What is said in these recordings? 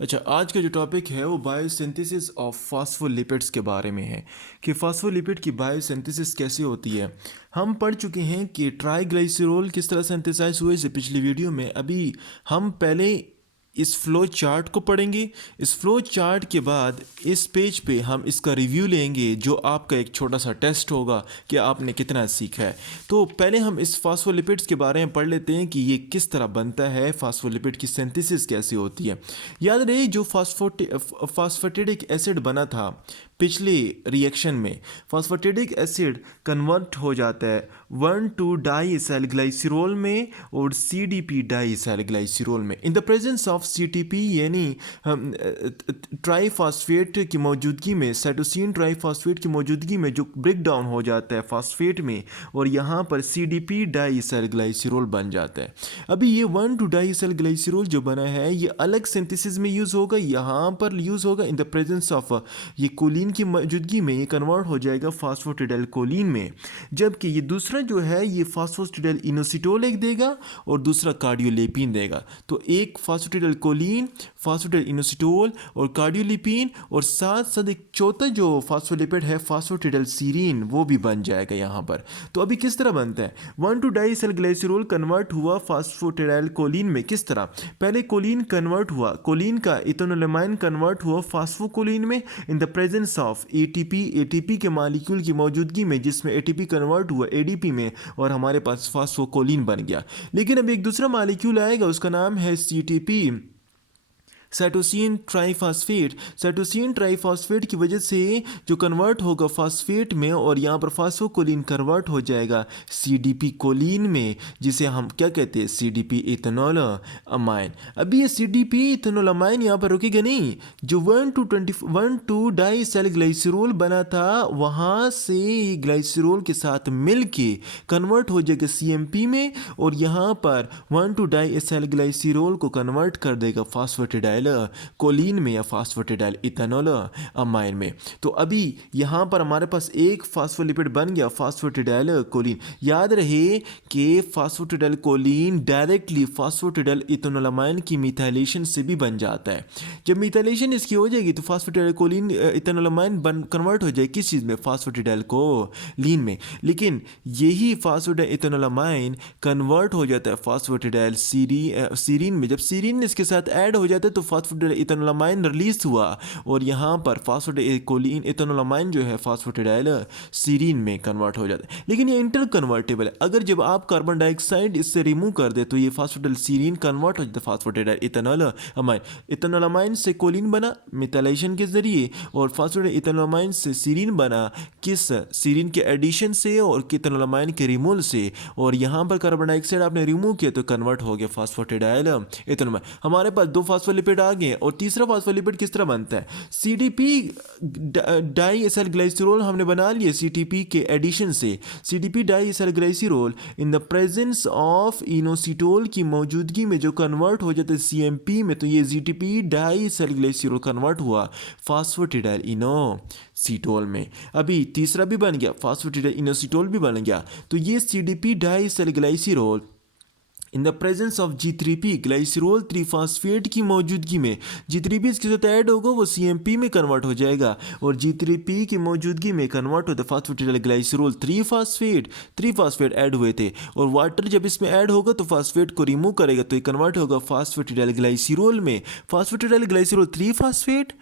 अच्छा, आज का जो टॉपिक है वो बायोसिंथेसिस ऑफ फॉस्फोलिपिड्स के बारे में है कि फॉस्फोलिपिड की बायोसिंथेसिस कैसे होती है। हम पढ़ चुके हैं कि ट्राइग्लिसरॉल किस तरह सिंथेसाइज हुए इसे पिछली वीडियो में। अभी हम पहले इस फ्लो चार्ट को पढ़ेंगे। इस फ्लो चार्ट के बाद इस पेज पे हम इसका रिव्यू लेंगे जो आपका एक छोटा सा टेस्ट होगा कि आपने कितना सीखा है। तो पहले हम इस फास्फोलिपिड्स के बारे में पढ़ लेते हैं कि ये किस तरह बनता है, फास्फोलिपिड की सिंथेसिस कैसे होती है। याद रहे जो फास्फेटिडिक एसिड बना था पिछले रिएक्शन में, फास्फेटिडिक एसिड कन्वर्ट हो जाता है 1,2 डाईइथाइल ग्लाइसरॉल में और CDP डाईइथाइल ग्लाइसरॉल में। इन द प्रेजेंस ऑफ CTP यानी ट्राईफॉस्फेट की मौजूदगी में, साइटोसिन ट्राईफॉस्फेट की मौजूदगी में जो ब्रेक डाउन हो जाता है फास्फेट में और यहाँ पर CDP डाईइथाइल ग्लाइसरॉल बन जाता है। अभी ये 1,2 डाईइथाइल ग्लाइसरॉल जो बना है ये अलग सिंथेसिस में यूज़ होगा, यहाँ पर यूज़ होगा इन द प्रेजेंस ऑफ ये कोलिन की मौजूदगी में ये कन्वर्ट हो जाएगा फास्फोटिडाइल कोलिन में। जबकि ये दूसरा जो है ये फास्फोटिडाइल इनोसिटोल एक देगा और दूसरा कार्डियोलेपिन देगा। तो एक फास्फोटिडाइल कोलिन, फास्फोटिडाइल इनोसिटोल और कार्डियोलेपिन और साथ साथ एक चौथा जो फास्फोलिपिड है फास्फोटिडाइल सीरीन वो भी बन जाएगा यहाँ पर। तो अभी किस तरह बनता है 1,2 डाईइथाइल ग्लाइसरॉल कन्वर्ट हुआ फास्फोटिडाइल कोलिन में। किस तरह, पहले कोलिन कन्वर्ट हुआ, कोलिन का इथेनोलामाइन कन्वर्ट हुआ फास्फोकोलिन में इन द प्रेजेंस ऑफ एटीपी के मॉलिक्यूल की मौजूदगी में, जिसमें एटीपी कन्वर्ट हुआ एडीपी में और हमारे पास फास्फोकोलिन बन गया। लेकिन अब एक दूसरा मॉलिक्यूल आएगा उसका नाम है CTP, cytosine triphosphate. Cytosine triphosphate की वजह से जो कन्वर्ट होगा फास्फेट में और यहाँ पर फास्फोकोलिन कन्वर्ट हो जाएगा CDP कोलिन में, जिसे हम क्या कहते हैं CDP इथेनॉल अमाइन। अभी ये CDP इथेनॉल अमाइन यहाँ पर रुकेगा नहीं, जो 1,2 डाईइथाइल ग्लाइसरॉल बना था वहाँ से ग्लाइसरॉल के साथ मिल के कन्वर्ट हो जाएगा CMP में और यहाँ पर 1,2 डाईइथाइल ग्लाइसरॉल को कन्वर्ट कर देगा फास्फोटिडाइल कोलिन में या फास्फोटिडाइल इथेनॉल अमाइन में। तो अभी यहाँ पर हमारे पास एक फास्फोलिपिड बन गया फास्फोटिडाइल कोलिन। याद रहे कि फास्फोटिडाइल कोलिन डायरेक्टली फास्फोटिडाइल इथेनॉल अमाइन की मिथाइलेशन से भी बन जाता है। जब मिथाइलेशन इसकी हो जाएगी तो फास्फोटिडाइल कोलिन इथेनॉल अमाइन कन्वर्ट हो जाएगी किस चीज़ में, फास्फोटिडाइल कोलिन में। लेकिन यही फास्फोटिडाइल इथेनॉल अमाइन कन्वर्ट हो जाता है फास्फोटिडाइल सीरीन में। जब सीरीन इसके साथ ऐड हो जाता है तो फास्फोटिडाइल इथेनोलामाइन रिलीज हुआ और यहाँ पर फास्फोटिडाइल कोलिन इथेनोलामाइन जो है फास्फोटिडाइल सीरीन में कन्वर्ट हो जाता है। लेकिन ये इंटर कन्वर्टेबल है, अगर जब आप कार्बन डाइऑक्साइड इससे रिमूव कर दे तो ये फास्फोटिडाइल सीरीन कन्वर्ट हो जाता है फास्फोटिडाइल इथेनोलामाइन। इथेनोलामाइन से कोलिन बना मिथाइलेशन के जरिए और फास्फोटिडाइल इथेनोलामाइन से सीरीन बना किस, सीरीन के एडिशन से और इथेनोलामाइन के रिमूवल से। और यहाँ पर कार्बन डाइऑक्साइड आपने रिमूव किया तो कन्वर्ट हो गया फास्फोटिडाइल इथेनोलामाइन। हमारे पास दो फास्फोलिपिड आ गए और तीसरा फास्फोलिपिड किस तरह बनता है, CDP डाईइथाइल ग्लाइसरॉल हमने बना लिया CTP के एडिशन से। CDP diethyl glycerol in the presence of inositol की मौजूदगी में जो कन्वर्ट हो जाता है CMP में, तो ये CTP डाईइथाइल ग्लाइसरॉल कन्वर्ट हुआ फास्फोटिडाइल इनोसिटोल में। अभी तीसरा भी बन गया फास्फोटिडाइल इनोसिटोल भी बन गया। तो ये CDP diethyl glycerol in the presence of G3P glycerol three phosphate की मौजूदगी में, G3P इसके साथ ऐड होगा वो CMP में कन्वर्ट हो जाएगा और G3P की मौजूदगी में कन्वर्ट होता है फास्फोटिडाइल ग्लाइसरॉल 3-फॉस्फेट ऐड हुए थे और वाटर जब इसमें ऐड होगा तो फास्फेट को रिमूव करेगा तो ये कन्वर्ट होगा फास्फोटिडाइल ग्लाइसरॉल में। फास्फोटिडाइल ग्लाइसरॉल 3-फॉस्फेट,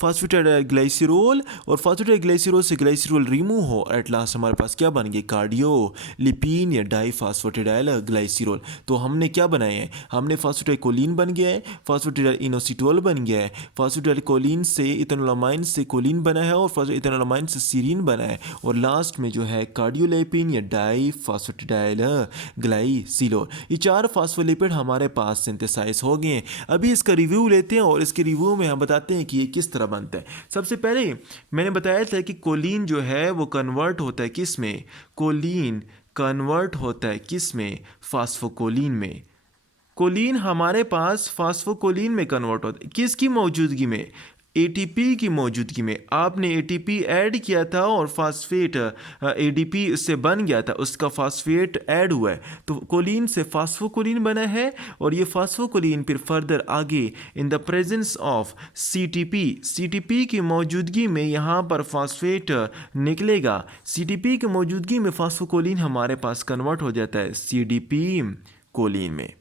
फास्फोटिडाइल ग्लाइसरॉल और फास्फोटिडाइल ग्लाइसरॉल से ग्लाइसरॉल रिमूव हो, एट लास्ट हमारे पास क्या बन गए कार्डियोलिपिन या डाईफॉस्फोटिडाइल ग्लाइसरॉल। तो हमने क्या बनाए हैं, हमने फास्फोटिडाइल कोलिन बन गया है, फास्फोटिडाइल इनोसिटोल बन गया है, फास्फोटिडाइल कोलिन से इथेनोलामाइन से कोलिन बना है और फास्फोटिडाइल इथेनोलामाइन से सीरीन बना है और लास्ट में जो है कार्डियोलेपिन या डाईफॉस्फोटिडाइल ग्लाइसरॉल। ये चार फास्फोलिपिड हमारे पास सिंथेसाइज हो गए हैं। अभी इसका रिव्यू लेते हैं और इसके रिव्यू में हम बताते हैं कि ये किस तरह बनता है। सबसे पहले मैंने बताया था कि कोलिन जो है वो कन्वर्ट होता है किस में, कोलिन कन्वर्ट होता है किस में, फास्फोकोलिन में। कोलिन हमारे पास फास्फोकोलिन में कन्वर्ट होता है किसकी मौजूदगी में, एटीपी की मौजूदगी में आपने एटीपी ऐड किया था और फास्फेट एडीपी उससे बन गया था, उसका फास्फेट ऐड हुआ है, तो कोलिन से फास्फोकोलिन बना है और ये फास्फोकोलिन फिर फर्दर आगे इन द प्रेजेंस ऑफ सीटीपी की मौजूदगी में यहाँ पर फास्फेट निकलेगा। सीटीपी की मौजूदगी में फास्फोकोलिन हमारे पास कन्वर्ट हो जाता है सीडीपी कोलिन में।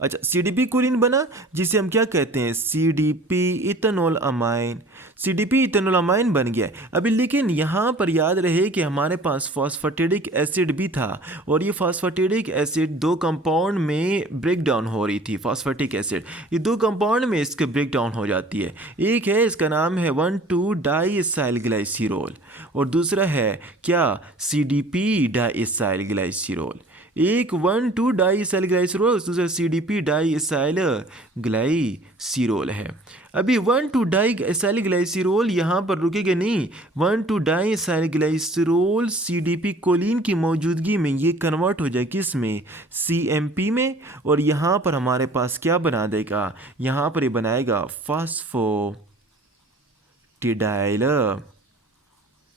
अच्छा, सीडीपी कोलिन बना जिसे हम क्या कहते हैं, CDP ethanol amine. CDP ethanol amine बन गया। अभी लेकिन यहाँ पर याद रहे कि हमारे पास फॉस्फेटिडिक एसिड भी था और ये फॉस्फेटिडिक एसिड दो कंपाउंड में ब्रेक डाउन हो रही थी। फॉस्फेटिक एसिड ये दो कंपाउंड में इसके ब्रेक डाउन हो जाती है। एक है इसका नाम है 1,2-डाईएसाइलग्लाइसिरोल और दूसरा है क्या, सीडीपी डाईएसाइल ग्लाइसिरोल। एक 1,2-डाईएसाइलग्लाइसिरोल, दूसरा सीडीपी डाईएसाइलग्लाइसिरोल है। अभी 1,2-डाईएसाइलग्लाइसिरोल यहाँ पर रुकेगा नहीं, 1,2-डाईएसाइलग्लाइसिरोल सीडीपी कोलिन की मौजूदगी में ये कन्वर्ट हो जाए किस में, सीएमपी में, और यहाँ पर हमारे पास क्या बना देगा, यहाँ पर ये बनाएगा फास्फोटिडाइल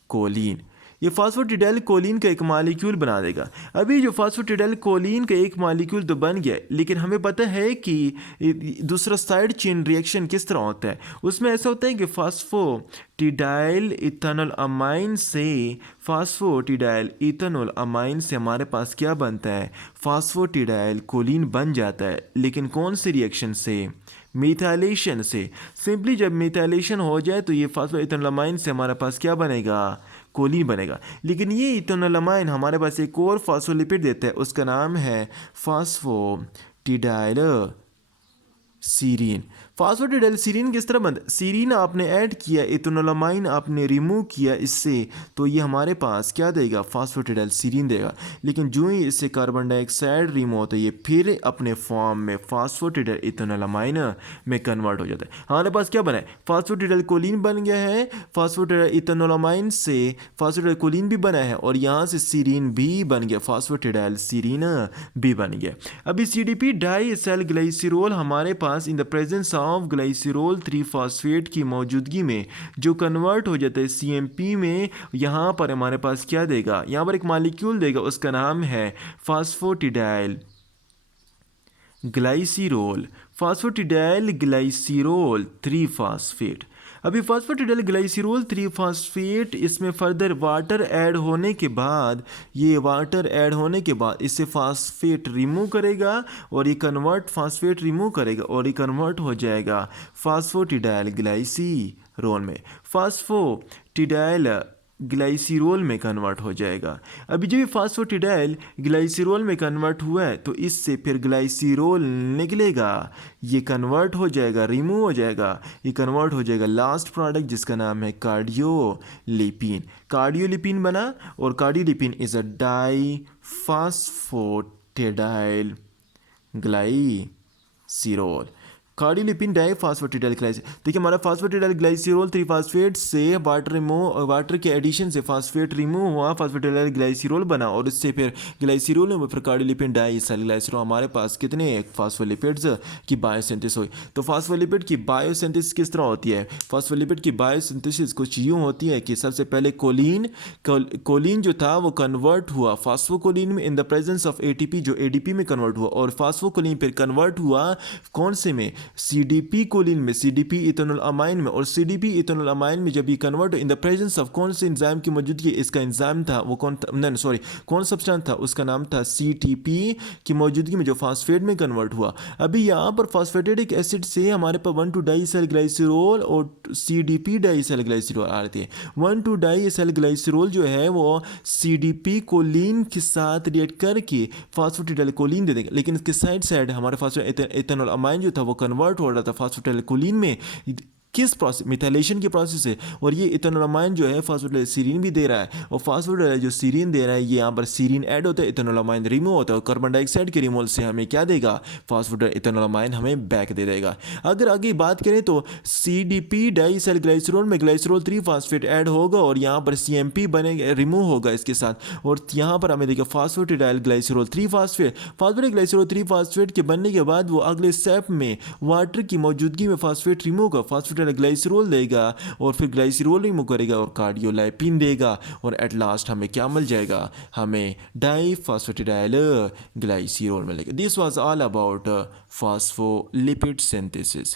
कोलिन। ये फास्फोटिडाइल कोलिन का एक मॉलिक्यूल बना देगा। अभी जो फास्फोटिडाइल कोलिन का एक मॉलिक्यूल तो बन गया, लेकिन हमें पता है कि दूसरा साइड चेन रिएक्शन किस तरह होता है। उसमें ऐसा होता है कि फास्फोटिडाइल इथेनॉल अमाइन से हमारे पास क्या बनता है, फास्फोटिडाइल कोलिन बन जाता है। लेकिन कौन से रिएक्शन से, मिथाइलेशन से। सिंपली जब मिथाइलेशन हो जाए तो ये फास्फोइथेनोलामाइन से हमारे पास क्या बनेगा, कोलिन बनेगा। लेकिन ये इथेनोलामाइन हमारे पास एक और फास्फोलिपिड देता है, उसका नाम है फास्फोटिडाइल सीरीन। फास्फोटिडाइल सीरीन किस तरह बनता है, सीरीन आपने ऐड किया, इथेनोलामाइन आपने रिमूव किया इससे, तो ये हमारे पास क्या देगा, फास्फोटिडाइल सीरीन देगा। लेकिन जो ही इससे कार्बन डाइऑक्साइड रिमूव होता है ये फिर अपने फॉर्म में फास्फोटिडाइल इथेनोलामाइन में कन्वर्ट हो जाता है। हमारे पास क्या बना है, फास्फोटिडाइल कोलिन बन गया है, फास्फोटिडाइल इथेनोलामाइन से फास्फोटिडाइल कोलिन भी बना है और यहाँ से सीरीन भी बन गया, फास्फोटिडाइल सीरीन भी बन गया। अभी सीडीपी डाईएसाइल ग्लाइसिरोल हमारे पास इन द प्रेजेंस ऑफ ग्लाइसिरोल 3-फॉस्फेट की मौजूदगी में जो कन्वर्ट हो जाता है सीएमपी में, यहाँ पर हमारे पास क्या देगा, यहाँ पर एक मॉलिक्यूल देगा, उसका नाम है फास्फोटिडाइल ग्लाइसिरोल, फास्फोटिडाइल ग्लाइसिरोल 3-फॉस्फेट। अभी फास्फोटिडाइल ग्लाइसिरोल 3-फॉस्फेट, इसमें फर्दर वाटर ऐड होने के बाद, ये वाटर ऐड होने के बाद इससे फास्फेट रिमूव करेगा और ये कन्वर्ट फास्फेट रिमूव करेगा और ये कन्वर्ट हो जाएगा फास्फोटिडाइल ग्लाइसिरोल में, फास्फोटिडाइल ग्लाइसिरोल में कन्वर्ट हो जाएगा। अभी जब ये फास्फोटिडाइल ग्लाइसिरोल में कन्वर्ट हुआ है तो इससे फिर ग्लाइसिरोल निकलेगा, ये कन्वर्ट हो जाएगा, रिमूव हो जाएगा, ये कन्वर्ट हो जाएगा लास्ट प्रोडक्ट जिसका नाम है कार्डियोलिपिन। कार्डियोलिपिन बना और cardiolipin is a डाईफॉस्फोटिडाइल glycerol. Cardiolipin डाईफॉस्फेटिडाइल glycerol, देखिए हमारा फास्फोटिडाइल ग्लाइसिरोल 3-फॉस्फेट से वाटर के एडिशन से फास्फेट रिमूव हुआ, फास्फोटिडाइल ग्लाइसिरोल बना और इससे फिर ग्लाइसिरोल में फिर कार्डियोलिपिन डाईएसाइल ग्लाइसिरोल। हमारे पास कितने फास्फोलिपिड्स की बायोसिंथेसिस हुई। तो फास्फोलिपिड की बायोसिंथेसिस किस तरह होती है, फास्फोलिपिड की बायोसिंथेसिस कुछ यूँ होती है कि सबसे पहले कोलिन जो था वो कन्वर्ट हुआ फास्फोकोलिन में इन द प्रेजेंस ऑफ एटीपी, जो एडीपी में कन्वर्ट हुआ, और फास्फोकोलिन फिर कन्वर्ट हुआ कौन से में, सीडीपी कोलिन में, सीडीपी इथेनॉल अमाइन में। और सीडीपी इथेनॉल अमाइन में जब ये convert in the presence of कौन से एंजाइम की मौजूदगी, इसका एंजाइम था वो कौन कौन सब्सटेंस था, उसका नाम था सीटीपी की मौजूदगी में जो फास्फेट में कन्वर्ट हुआ। अभी यहाँ पर फास्फेटिडिक एसिड से हमारे पास 1,2-डाईएसाइल ग्लाइसिरोल और सीडीपी डाईएसाइल ग्लाइसिरोल आ रहे थे। 1,2-डाईएसाइल ग्लाइसिरोल जो है वो सीडीपी कोलिन के साथ रिएक्ट करके फास्फोटिडाइल कोलिन दे देगा, लेकिन इसके साइड हमारे फास्फेट इथेनॉल अमाइन जो था वो कन्वर्ट हो रहा था फास्फोटिडाइल कोलिन में, किस प्रोसेस, मिथाइलेशन के प्रोसेस से। और ये इथेनोलामाइन जो है फास्फोटिडाइल सीरीन भी दे रहा है, और फास्फोटिडाइल जो सीरीन दे रहा है ये यहाँ पर सीरीन ऐड होता है, इथेनोलामाइन रिमूव होता है, और कार्बन डाइऑक्साइड के रिमूवल से हमें क्या देगा, फास्फोटिडाइल इथेनोलामाइन हमें बैक दे देगा। अगर आगे बात करें तो सीडीपी डाईएसाइल ग्लाइसिरोल में ग्लाइसिरोल 3-फॉस्फेट ऐड होगा और यहाँ पर सीएमपी बनेगा, रिमूव होगा इसके साथ, और यहाँ पर हमें देखिए फास्फोटिडाइल ग्लाइसिरोल 3-फॉस्फेट। फास्फोटिडाइल ग्लाइसिरोल 3-फॉस्फेट के बनने के बाद वो अगले स्टेप में वाटर की मौजूदगी में फास्फेट रिमूव होगा, फास्फोटिडाइल ग्लाइसरोल देगा और फिर ग्लाइसरोलिंग करेगा और कार्डियोलाइपिन देगा और एट लास्ट हमें क्या मिल जाएगा, हमें डाईफॉस्फेटिडाइल ग्लाइसरोल मिलेगा। This was all about phospholipid synthesis.